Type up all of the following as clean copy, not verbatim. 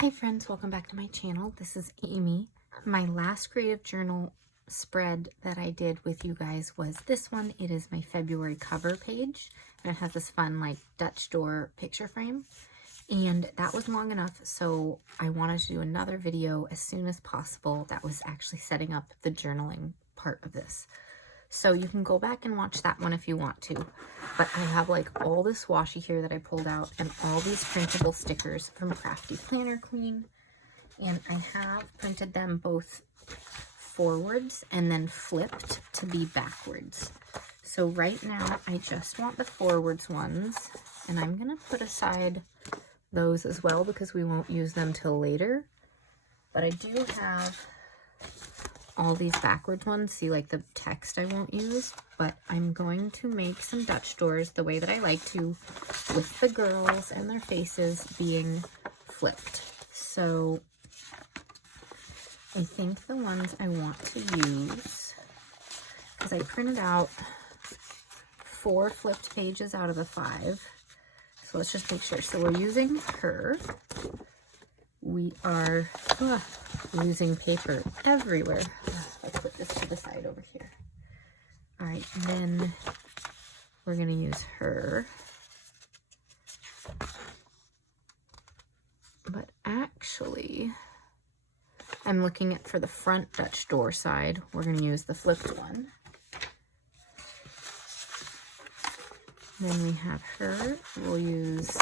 Hi friends, welcome back to my channel. This is Amy. My last creative journal spread that I did with you guys was this one. It is my February cover page, and it has this fun like Dutch door picture frame. And that was long enough, so I wanted to do another video as soon as possible that was actually setting up the journaling part of this. So you can go back and watch that one if you want to. But I have like all this washi here that I pulled out and all these printable stickers from Crafty Planner Queen. And I have printed them both forwards and then flipped to be backwards. So right now I just want the forwards ones, and I'm going to put aside those as well because we won't use them till later. But I do have all these backwards ones. See, like the text I won't use, but I'm going to make some Dutch doors the way that I like to, with the girls and their faces being flipped. So I think the ones I want to use, because I printed out 4 flipped pages out of the 5. So let's just make sure. So we're using her. We are using paper everywhere. Let's put this to the side over here. All right, then we're going to use her. But actually, I'm looking at for the front Dutch door side, we're going to use the flipped one. Then we have her. We'll use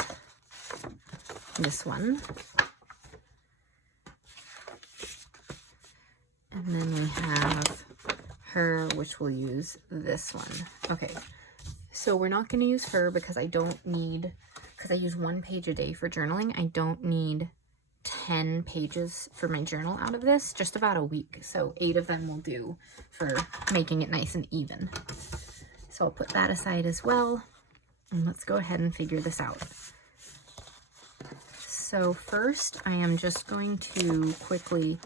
this one. And then we have her, which we'll use this one. Okay, so we're not going to use her because I don't need, because I use 1 page a day for journaling. I don't need 10 pages for my journal out of this, just about a week. So 8 of them will do for making it nice and even. So I'll put that aside as well. And let's go ahead and figure this out. So first, I am just going to quickly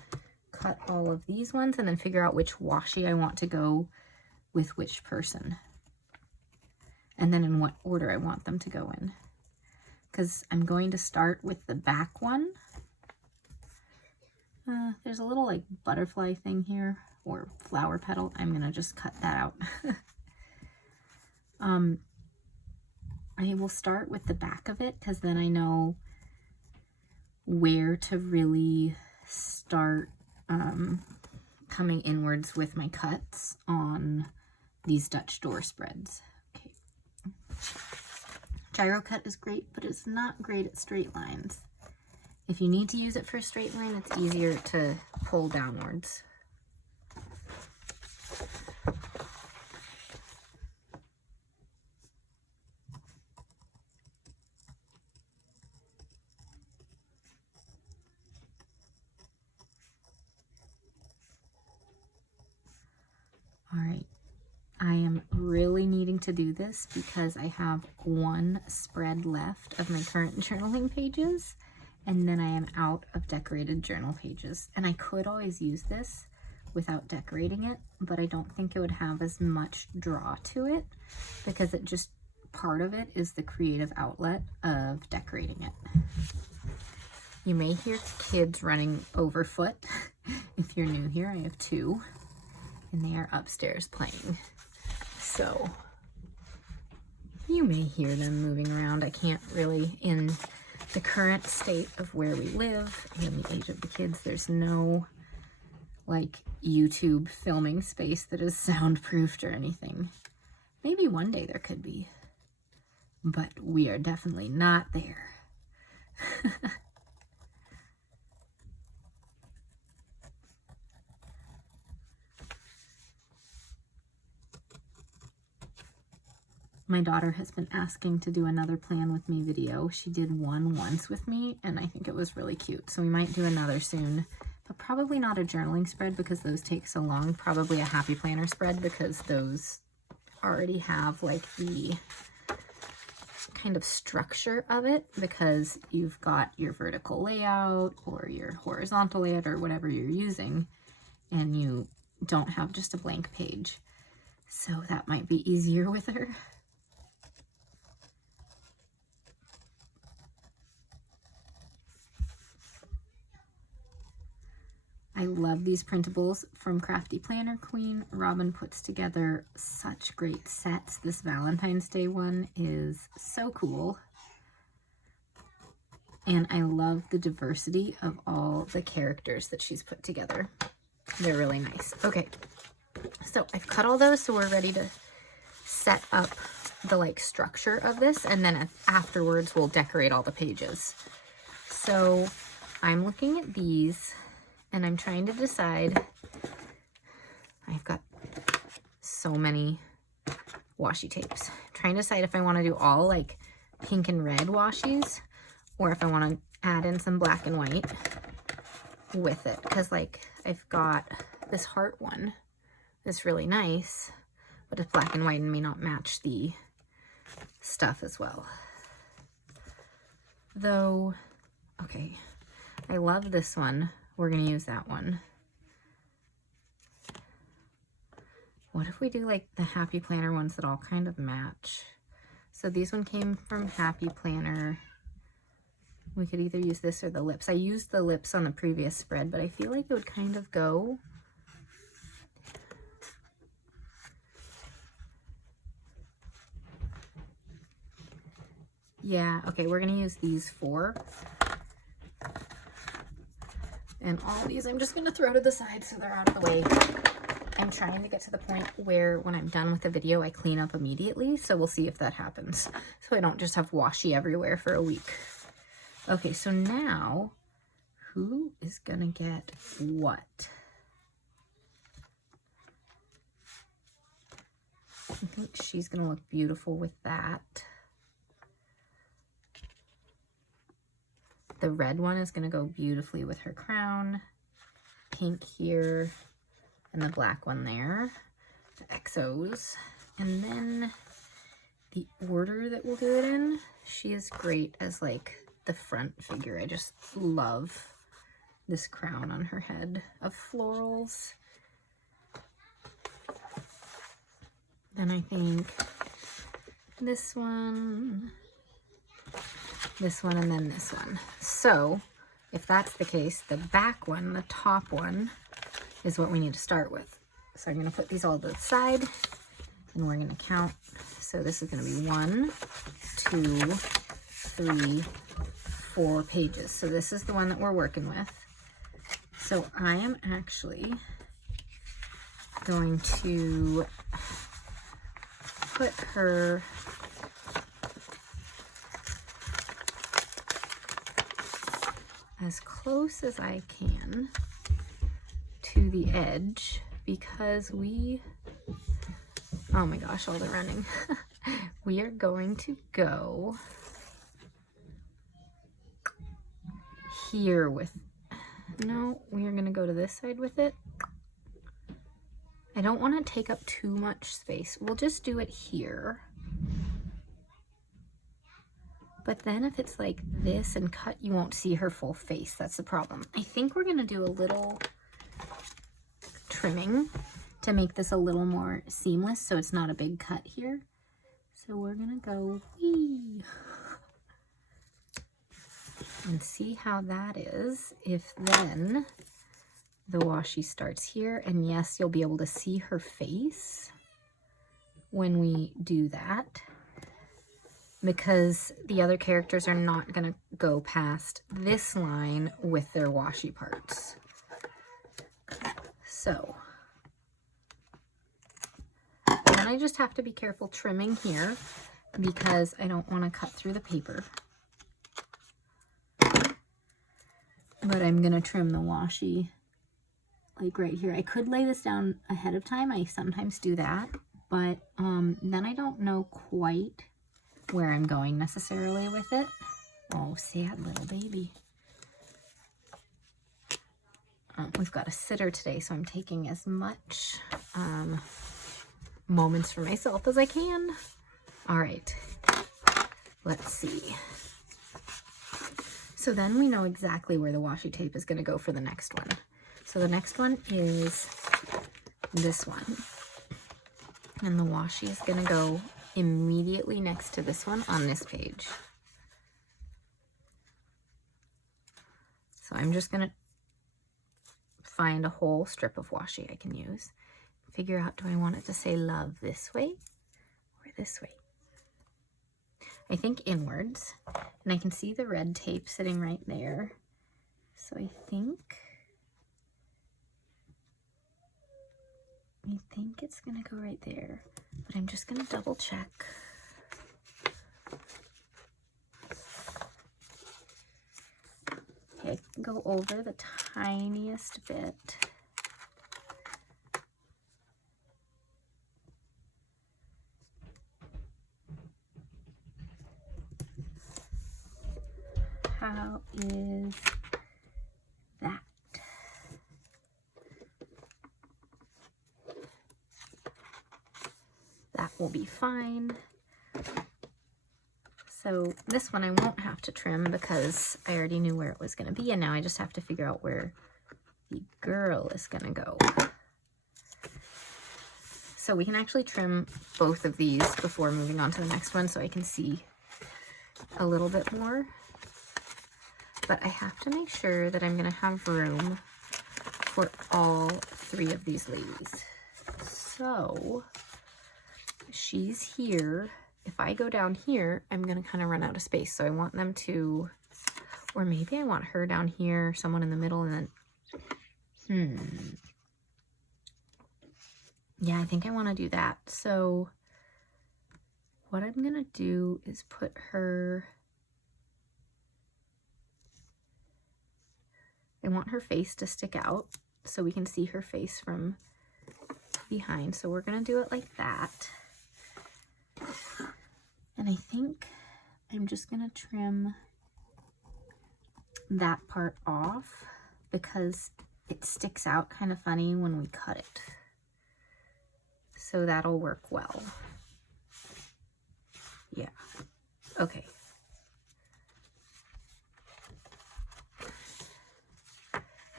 cut all of these ones and then figure out which washi I want to go with which person. And then in what order I want them to go in. Because I'm going to start with the back one. There's a little like butterfly thing here, or flower petal. I'm going to just cut that out. I will start with the back of it because then I know where to really start coming inwards with my cuts on these Dutch door spreads. Okay. Gyro cut is great, but it's not great at straight lines. If you need to use it for a straight line, it's easier to pull downwards. All right, I am really needing to do this because I have 1 spread left of my current journaling pages, and then I am out of decorated journal pages. And I could always use this without decorating it, but I don't think it would have as much draw to it because it just, part of it is the creative outlet of decorating it. You may hear kids running over foot. If you're new here, I have 2. And they are upstairs playing. So you may hear them moving around. I can't really, in the current state of where we live and the age of the kids, there's no like YouTube filming space that is soundproofed or anything. Maybe one day there could be, but we are definitely not there. My daughter has been asking to do another plan with me video. She did one once with me, and I think it was really cute. So we might do another soon, but probably not a journaling spread because those take so long. Probably a happy planner spread because those already have like the kind of structure of it because you've got your vertical layout or your horizontal layout or whatever you're using, and you don't have just a blank page. So that might be easier with her. I love these printables from Crafty Planner Queen. Robin puts together such great sets. This Valentine's Day one is so cool. And I love the diversity of all the characters that she's put together. They're really nice. Okay, so I've cut all those, so we're ready to set up the like structure of this, and then afterwards we'll decorate all the pages. So I'm looking at these and I'm trying to decide. I've got so many washi tapes. I'm trying to decide if I want to do all like pink and red washies or if I want to add in some black and white with it, because like I've got this heart one that's really nice, but it's black and white and may not match the stuff as well. Though, okay, I love this one. We're gonna use that one. What if we do like the Happy Planner ones that all kind of match? So these one came from Happy Planner. We could either use this or the lips. I used the lips on the previous spread, but I feel like it would kind of go. Yeah, okay, we're gonna use these 4. And all these I'm just gonna throw to the side so they're out of the way. I'm trying to get to the point where when I'm done with the video, I clean up immediately. So we'll see if that happens. So I don't just have washi everywhere for a week. Okay, so now who is gonna get what? I think she's gonna look beautiful with that. The red one is going to go beautifully with her crown. Pink here, and the black one there. The XOs. And then the order that we'll do it in, she is great as like the front figure. I just love this crown on her head of florals. Then I think this one, and then this one. So if that's the case, the back one, the top one, is what we need to start with. So I'm going to put these all to the side and we're going to count. So this is going to be 1, 2, 3, 4 pages. So this is the one that we're working with. So I am actually going to put her as close as I can to the edge, because oh my gosh, all the running. We are going to go here with, no, we are going to go to this side with it. I don't want to take up too much space. We'll just do it here. But then if it's like this and cut, you won't see her full face. That's the problem. I think we're going to do a little trimming to make this a little more seamless so it's not a big cut here. So we're going to go wee and see how that is. If then the washi starts here, and yes, you'll be able to see her face when we do that, because the other characters are not going to go past this line with their washi parts. So then I just have to be careful trimming here because I don't want to cut through the paper. But I'm going to trim the washi like right here. I could lay this down ahead of time. I sometimes do that, but then I don't know quite where I'm going necessarily with it. Oh, sad little baby. We've got a sitter today, so I'm taking as much moments for myself as I can. All right, let's see. So then we know exactly where the washi tape is going to go for the next one. So the next one is this one. And the washi is going to go immediately next to this one on this page. So I'm just going to find a whole strip of washi I can use. Figure out, do I want it to say love this way or this way? I think inwards, and I can see the red tape sitting right there. So I think it's gonna go right there, but I'm just gonna double check. Okay, go over the tiniest bit. How is that? That will be fine. So this one I won't have to trim because I already knew where it was going to be, and now I just have to figure out where the girl is going to go. So we can actually trim both of these before moving on to the next one so I can see a little bit more. But I have to make sure that I'm going to have room for all three of these ladies. So she's here. If I go down here, I'm going to kind of run out of space. So I want them to, or maybe I want her down here, someone in the middle, and then, yeah, I think I want to do that. So what I'm going to do is put her, I want her face to stick out so we can see her face from behind. So we're going to do it like that. And I think I'm just going to trim that part off because it sticks out kind of funny when we cut it. So that'll work well. Yeah. Okay.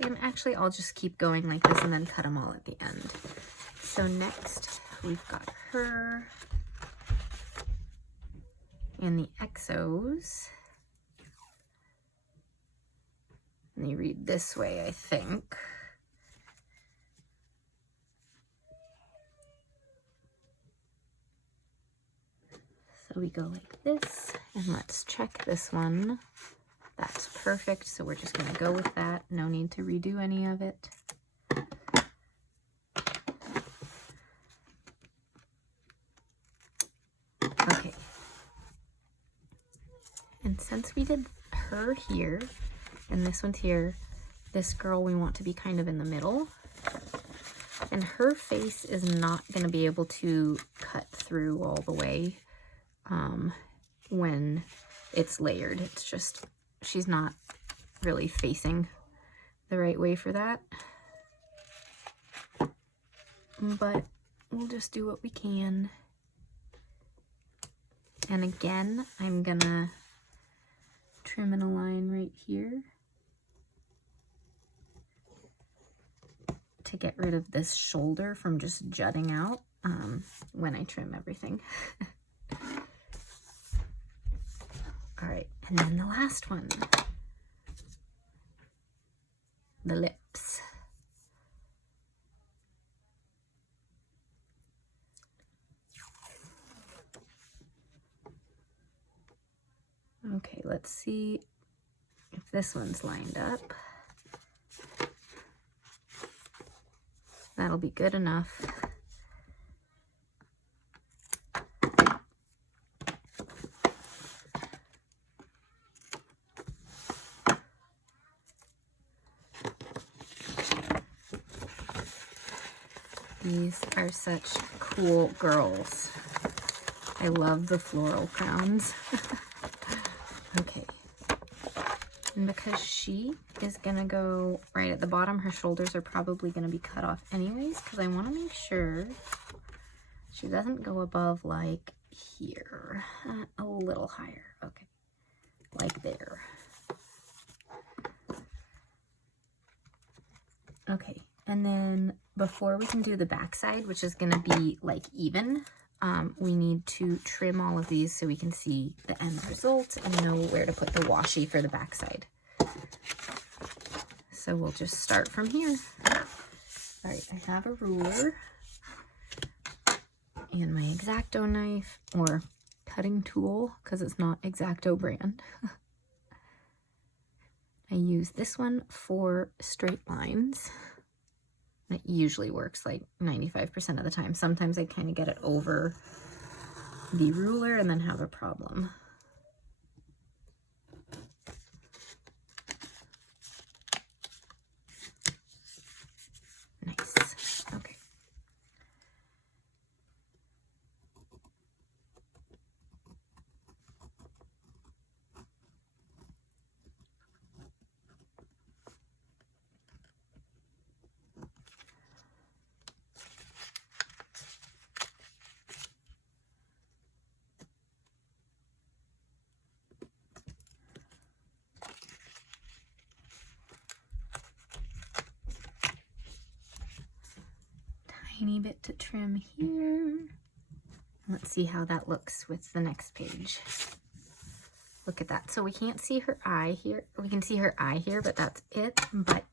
And actually, I'll just keep going like this and then cut them all at the end. So next, we've got her and the exos. And they read this way, I think. So we go like this, and let's check this one. That's perfect, so we're just gonna go with that. No need to redo any of it. Okay. And since we did her here, and this one's here, this girl we want to be kind of in the middle. And her face is not gonna be able to cut through all the way when it's layered. It's just, she's not really facing the right way for that. But we'll just do what we can. And again, I'm gonna trim in a line right here to get rid of this shoulder from just jutting out when I trim everything. All right, and then the last one, the lips. Okay, let's see if this one's lined up. That'll be good enough. These are such cool girls. I love the floral crowns. Okay. And because she is gonna go right at the bottom, her shoulders are probably gonna be cut off anyways, because I want to make sure she doesn't go above like here. A little higher. Okay. Like there. Okay. And then before we can do the back side, which is gonna be like even, we need to trim all of these so we can see the end result and know where to put the washi for the back side. So we'll just start from here. All right, I have a ruler and my X-Acto knife, or cutting tool, because it's not X-Acto brand. I use this one for straight lines. It usually works like 95% of the time. Sometimes I kind of get it over the ruler and then have a problem. Nice. Okay. Tiny bit to trim here. Let's see how that looks with the next page. Look at that. So we can't see her eye here. We can see her eye here, but that's it. But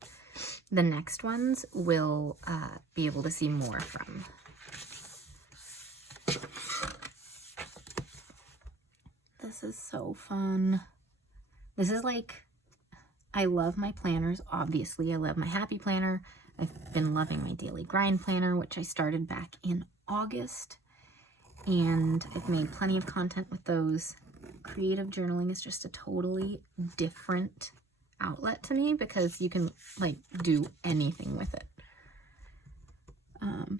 the next ones will be able to see more from. This is so fun. This is like, I love my planners, obviously. I love my Happy Planner. I've been loving my Daily Grind Planner, which I started back in August. And I've made plenty of content with those. Creative journaling is just a totally different outlet to me because you can like do anything with it.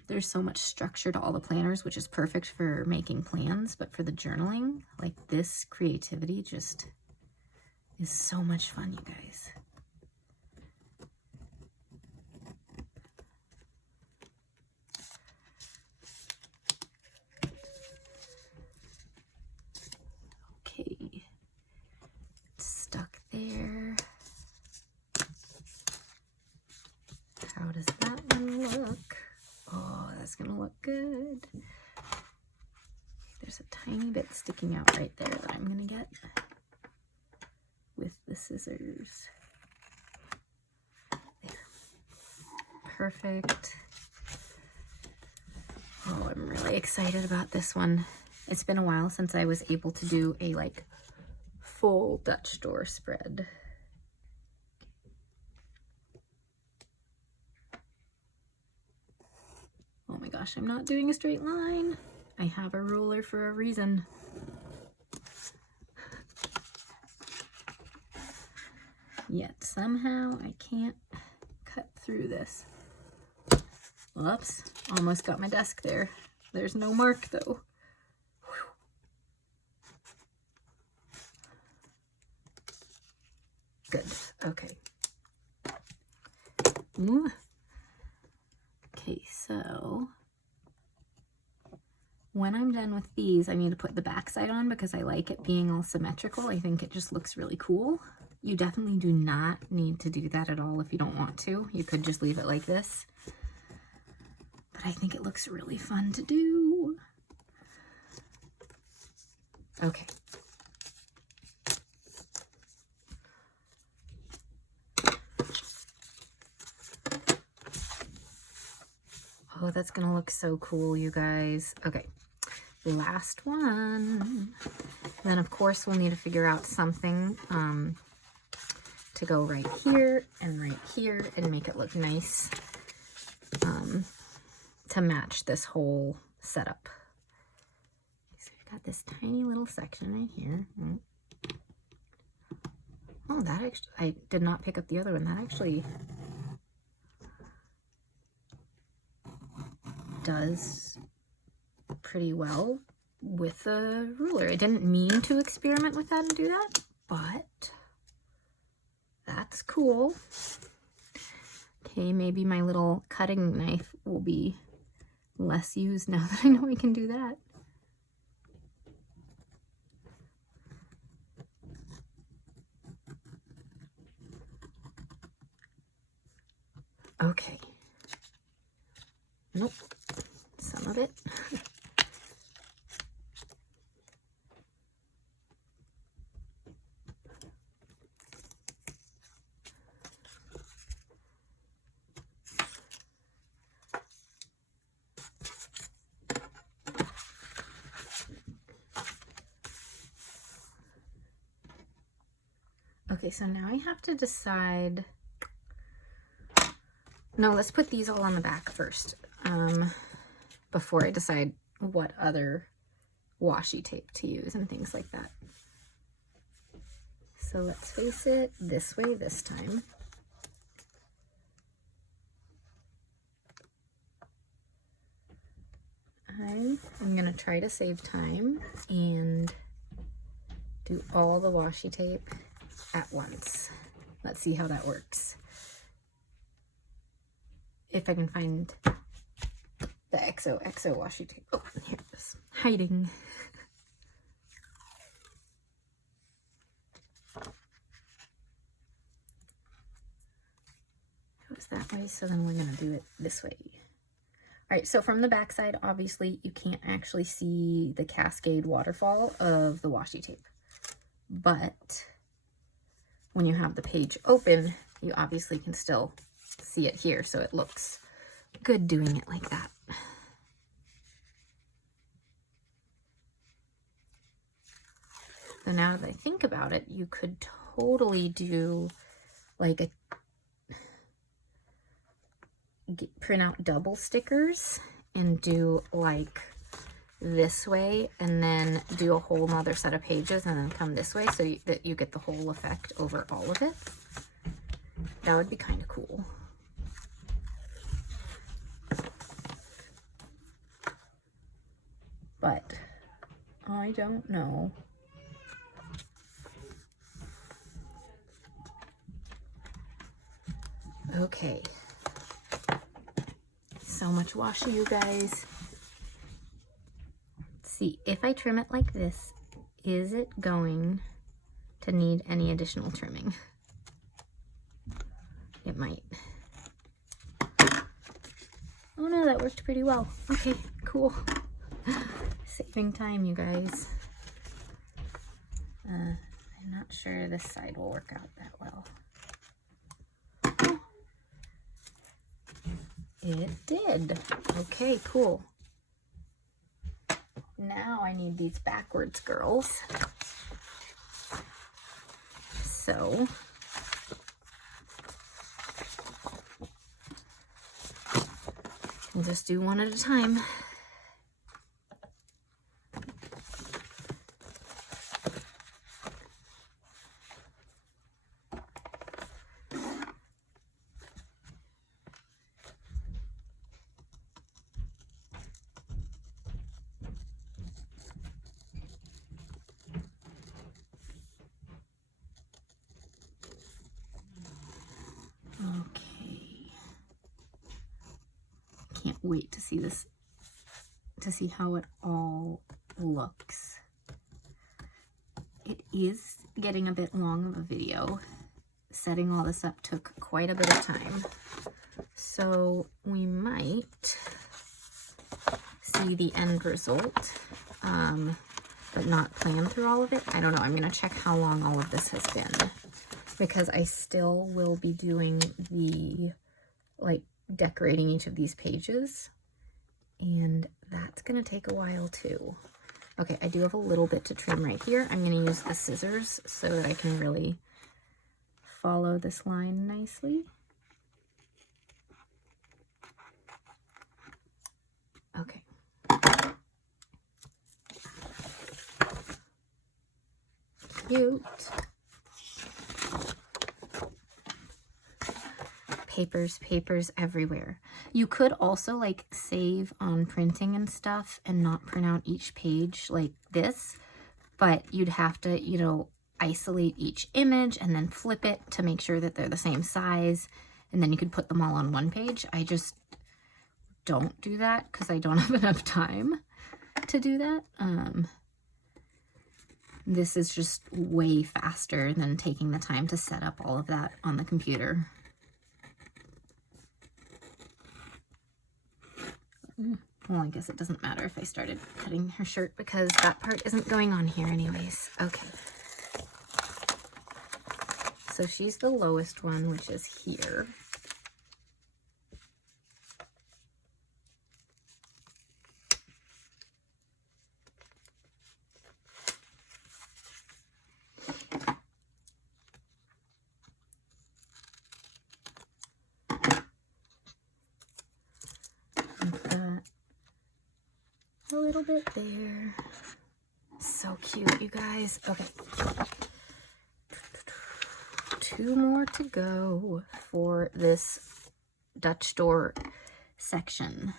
There's so much structure to all the planners, which is perfect for making plans, but for the journaling, like this creativity just is so much fun, you guys. Okay, it's stuck there. How does that one look? Oh, that's gonna look good. There's a tiny bit sticking out right there that I'm gonna get with the scissors. There. Perfect. Oh, I'm really excited about this one. It's been a while since I was able to do a like full Dutch door spread. Oh my gosh, I'm not doing a straight line. I have a ruler for a reason. Yet somehow I can't cut through this. Whoops, almost got my desk there. There's no mark though. Good, okay. Ooh. Okay, so when I'm done with these, I need to put the back side on because I like it being all symmetrical. I think it just looks really cool. You definitely do not need to do that at all if you don't want to. You could just leave it like this. But I think it looks really fun to do. Okay. Oh, that's gonna look so cool, you guys. Okay, last one. Then of course we'll need to figure out something to go right here and make it look nice to match this whole setup. So we've got this tiny little section right here. Oh, that actually, I did not pick up the other one. That actually does pretty well with the ruler. I didn't mean to experiment with that and do that, but that's cool. Okay, maybe my little cutting knife will be less used now that I know I can do that. Okay. Nope. Some of it. Okay, so now I have to decide. No, let's put these all on the back first, before I decide what other washi tape to use and things like that. So let's face it this way this time. I'm gonna try to save time and do all the washi tape at once. Let's see how that works. If I can find the XOXO washi tape. Oh, here it is, hiding. Goes that way, so then we're gonna do it this way. All right, so from the back side, obviously you can't actually see the cascade waterfall of the washi tape, but when you have the page open, you obviously can still see it here, so it looks good doing it like that. So now that I think about it, you could totally do like print out double stickers and do like this way, and then do a whole nother set of pages and then come this way, so that you get the whole effect over all of it. That would be kind of cool. But I don't know. Okay. So much washi, you guys. Let's see, if I trim it like this, is it going to need any additional trimming? It might. Oh no, that worked pretty well. Okay, cool. Saving time, you guys. I'm not sure this side will work out that well. It did. Okay, cool. Now I need these backwards girls. So we'll just do one at a time. Okay. Can't wait to see this, to see how it all looks. It is getting a bit long of a video. Setting all this up took quite a bit of time. So we might see the end result, but not plan through all of it. I don't know. I'm going to check how long all of this has been, because I still will be doing the, like, decorating each of these pages, and that's going to take a while too. Okay, I do have a little bit to trim right here. I'm going to use the scissors so that I can really follow this line nicely. Okay. Cute. Papers everywhere. You could also like save on printing and stuff and not print out each page like this, but you'd have to, you know, isolate each image and then flip it to make sure that they're the same size, and then you could put them all on one page. I just don't do that because I don't have enough time to do that. This is just way faster than taking the time to set up all of that on the computer. Well, I guess it doesn't matter if I started cutting her shirt because that part isn't going on here anyways. Okay. So she's the lowest one, which is here. little bit there. So cute, you guys. Okay. 2 more to go for this Dutch door section.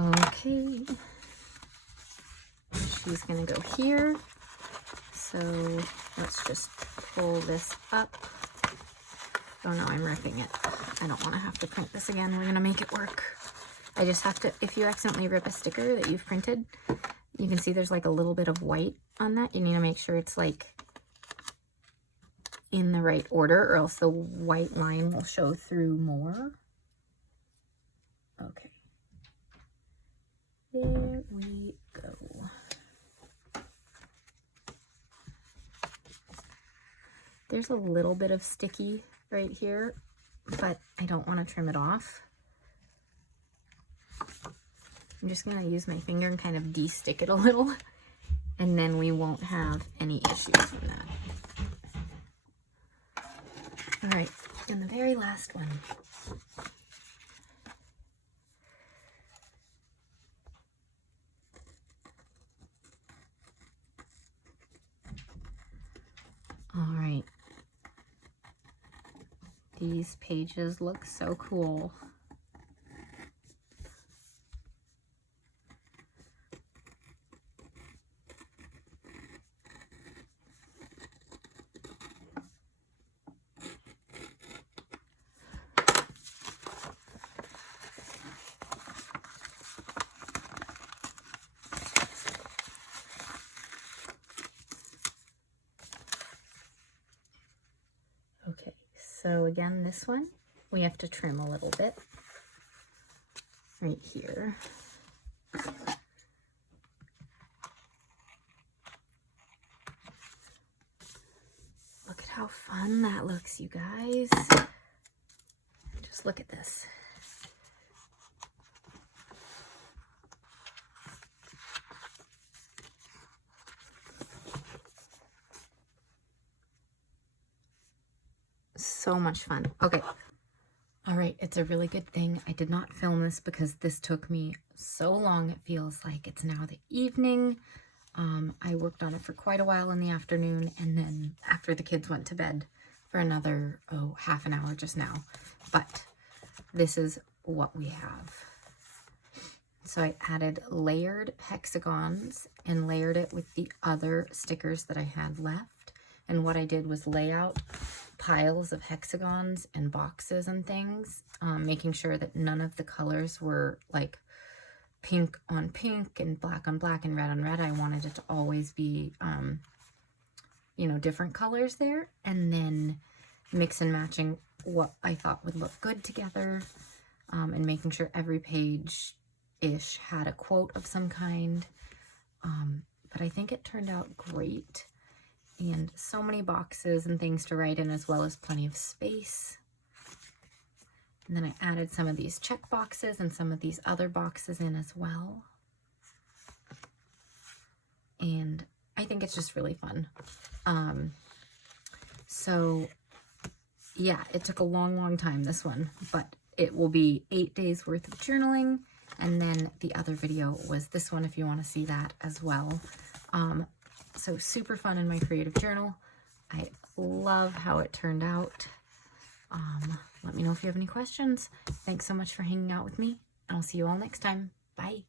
Okay, she's gonna go here. So let's just pull this up. Oh no, I'm ripping it. I don't want to have to print this again. We're gonna make it work. I just have to, if you accidentally rip a sticker that you've printed, you can see there's like a little bit of white on that. You need to make sure it's like in the right order, or else the white line will show through more. Okay. There we go. There's a little bit of sticky right here, but I don't want to trim it off. I'm just going to use my finger and kind of de-stick it a little, and then we won't have any issues from that. All right, and the very last one. All right. These pages look so cool. Okay, so again, this one, we have to trim a little bit right here. Look at how fun that looks, you guys. Just look at this. So much fun. Okay. All right. It's a really good thing I did not film this because this took me so long. It feels like it's now the evening. I worked on it for quite a while in the afternoon, and then after the kids went to bed for another, half an hour just now. But this is what we have. So I added layered hexagons and layered it with the other stickers that I had left. And what I did was lay out piles of hexagons and boxes and things, making sure that none of the colors were like pink on pink and black on black and red on red. I wanted it to always be, you know, different colors there, and then mix and matching what I thought would look good together, and making sure every page-ish had a quote of some kind. But I think it turned out great. And so many boxes and things to write in, as well as plenty of space. And then I added some of these check boxes and some of these other boxes in as well. And I think it's just really fun. So yeah, it took a long time, this one, but it will be 8 days worth of journaling. And then the other video was this one, if you want to see that as well. So super fun in my creative journal. I love how it turned out. Let me know if you have any questions. Thanks so much for hanging out with me, and I'll see you all next time. Bye.